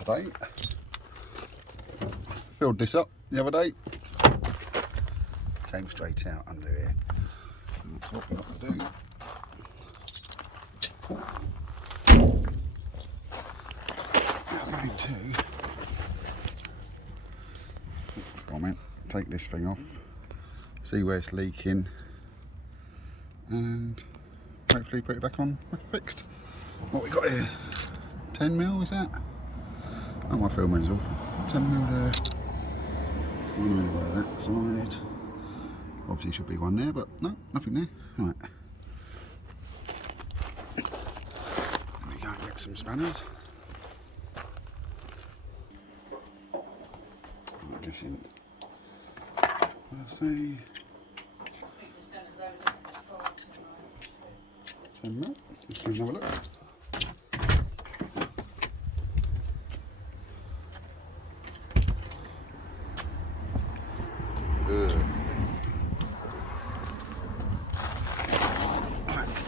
today. Filled this up the other day. Came straight out under here. And that's what we've got to do. I'm going to from it, take this thing off, see where it's leaking, and hopefully put it back on fixed. What we got here? 10mm, is that? Oh, my filming's awful. 10mm there. 1mm there, that side. Obviously should be one there, but no, nothing there. Right. Let me go and get some spanners. I'm guessing. What did I say? 10mm. Let's have a look.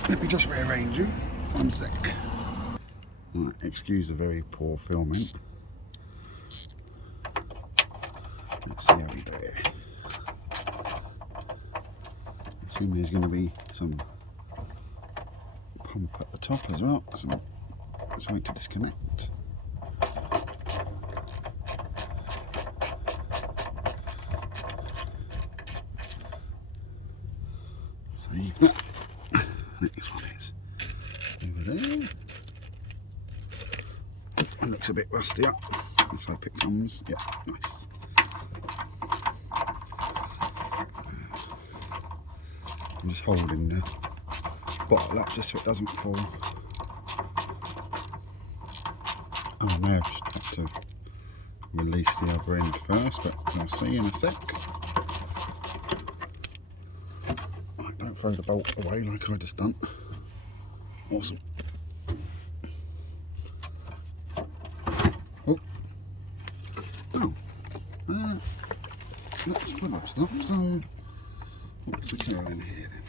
Let me just rearrange you. 1 sec. Right, excuse the very poor filming. Let's see how we do it. I assume there's going to be some pump at the top as well. Something to disconnect. Save that. Next one is over there. It looks a bit rusty up. Let's hope it comes. Yeah, nice. I'm just holding the bottle up just so it doesn't fall. Oh, now I've just got to release the other end first, but I'll see in a sec. Right, don't throw the bolt away like I just done. Awesome. Oh. Oh. That's full of stuff, so what's the code in here then?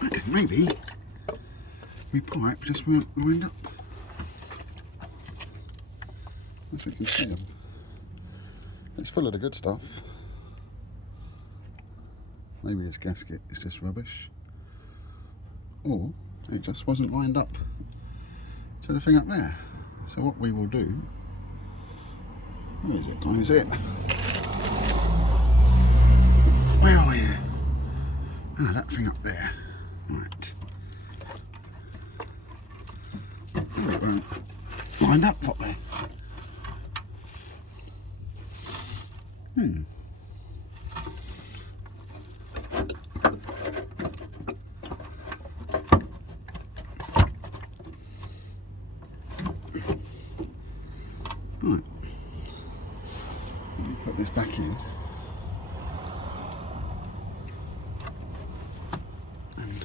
I reckon maybe my pipe just weren't lined up. As we can see them. It's full of the good stuff. Maybe this gasket is just rubbish. Or it just wasn't lined up to the thing up there. So what we will do, where is it gone? Is it? Where are you? Ah, that thing up there. Right. Oh, it weren't lined up properly. Right, let me put this back in, and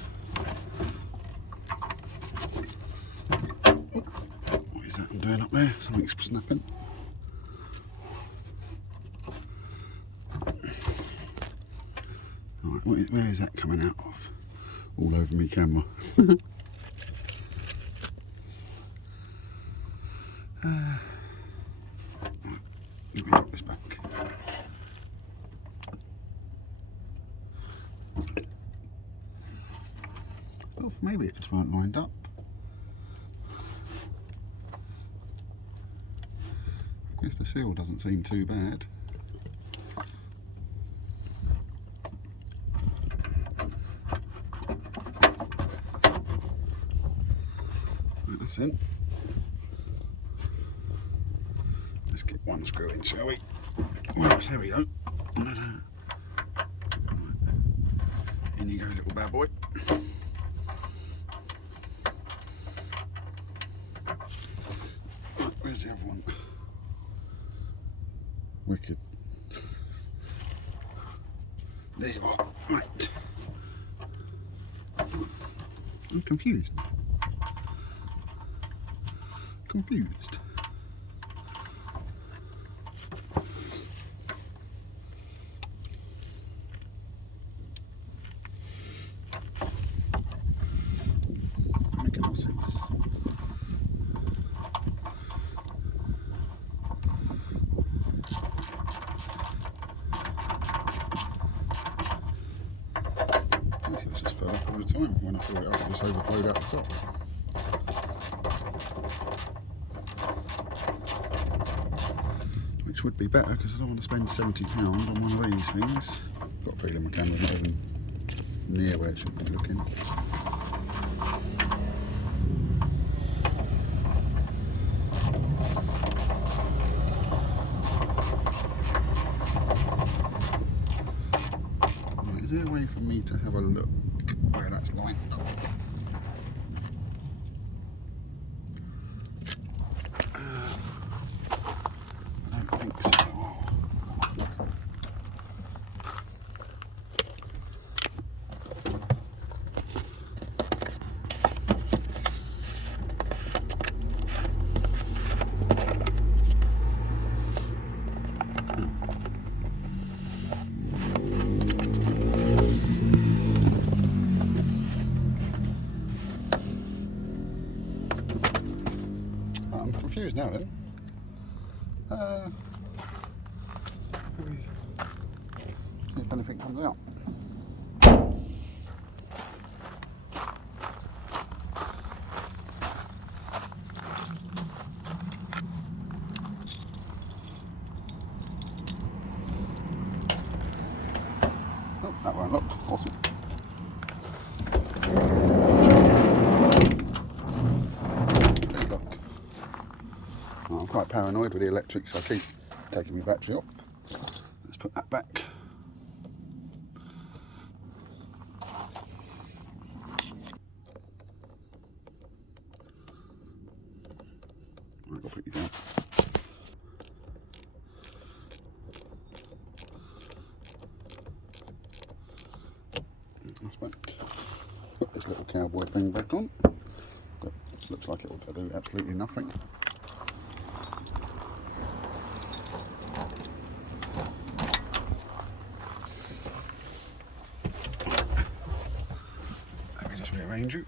what is that I'm doing up there? Something's snapping. Right, where is that coming out of? All over me camera. Let me put this back. Oh, maybe it just weren't lined up. I guess the seal doesn't seem too bad. Right, that's it. Let's get one screw in, shall we? Well, there we go. Right. In you go, little bad boy. Right, where's the other one? Wicked. There you are. Right. I'm confused. Confused. all the time. When I fill it up, I just overflowed out the top. Which would be better because I don't want to spend £70 on one of these things. Got a feeling my camera's not even near where it should be looking. Right, is there a way for me to have a look where that's lined up? I don't think so. I'm confused now then. Maybe see if anything comes out. Oh, that won't lock. Awesome. I'm quite paranoid with the electrics, so I keep taking my battery off. Let's put that back. I've got to put you down. That's back. Put this little cowboy thing back on. That looks like it will do absolutely nothing. Let me just rearrange it.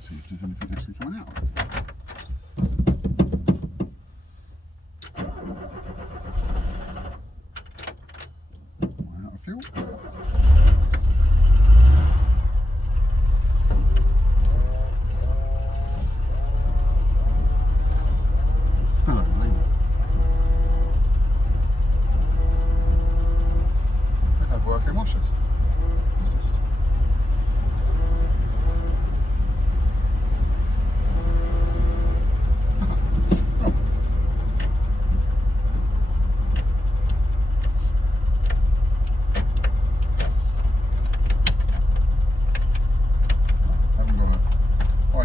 See if there's anything actually coming out. Out of fuel. Hello, lady. They have working washers. What's this?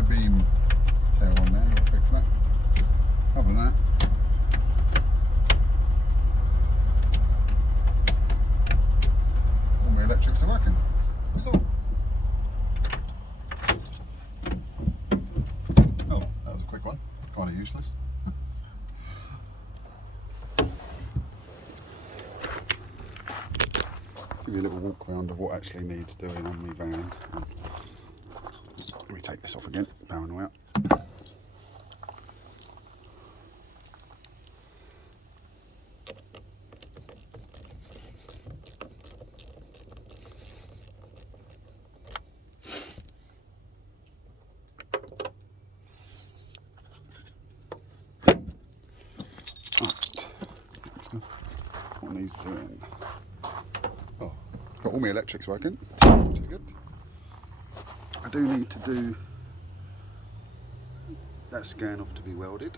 Beam tail on there, I'll fix that. Other than that, all my electrics are working. That's all. Oh, that was a quick one. Kind of useless. Give you a little walk around of what actually needs doing on my van. Let me take this off again, paranoid out. Right, what needs doing? Oh, got all my electrics working, which is good. I do need to do, that's going off to be welded.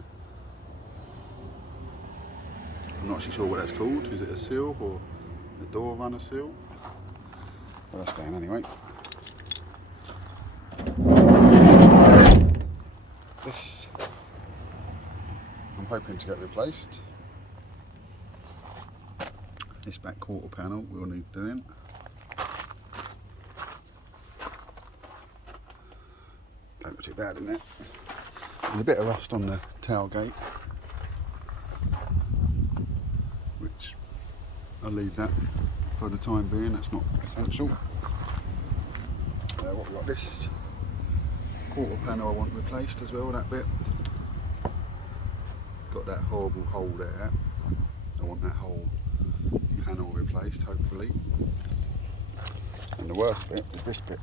I'm not actually sure what that's called. Is it a seal or a door runner seal? Well, that's going anyway. This, I'm hoping to get replaced. This back quarter panel will need doing. Don't look too bad in it. There's a bit of rust on the tailgate, which I'll leave that for the time being. That's not essential. What we got? This quarter panel I want replaced as well, that bit. Got that horrible hole there. I want that whole panel replaced, hopefully. And the worst bit is this bit.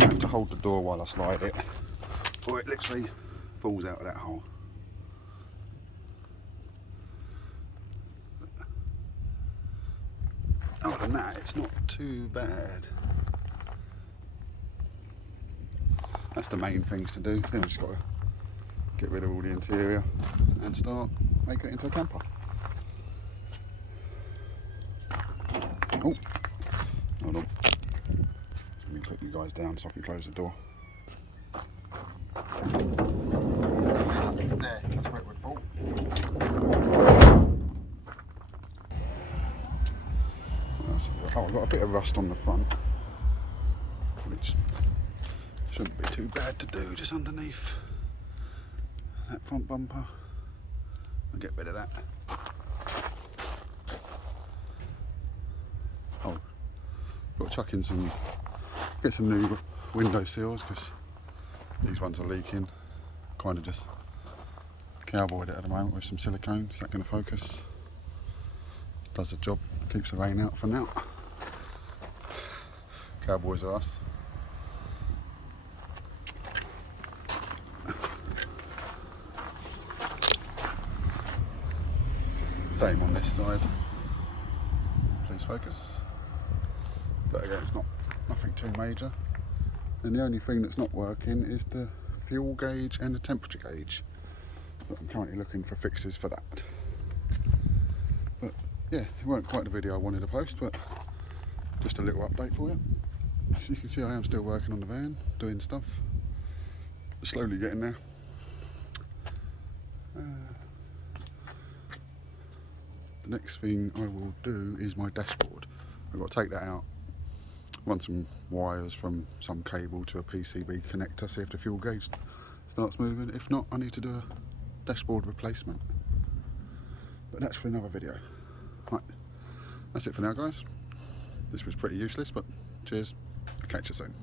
I have to hold the door while I slide it, or it literally falls out of that hole. Other than that, it's not too bad. That's the main things to do. Then we've just got to get rid of all the interior and start making it into a camper. Oh, hold on. Let me put you guys down so I can close the door. There, that's where it would fall. Oh, I've got a bit of rust on the front, which shouldn't be too bad to do, just underneath that front bumper. I'll get rid of that. Oh, got to chuck in get some new window seals because these ones are leaking. Kind of just cowboyed it at the moment with some silicone. Is that going to focus? Does the job, keeps the rain out for now. Cowboys are us. Same on this side. Please focus. But again, it's nothing too major. And the only thing that's not working is the fuel gauge and the temperature gauge. But I'm currently looking for fixes for that. But yeah, it weren't quite the video I wanted to post, but just a little update for you. So you can see I am still working on the van, doing stuff. Slowly getting there. The next thing I will do is my dashboard. I've got to take that out, run some wires from some cable to a PCB connector, see if the fuel gauge starts moving. If not, I need to do a dashboard replacement. But that's for another video. Right, that's it for now, guys. This was pretty useless, but cheers. I'll catch you soon.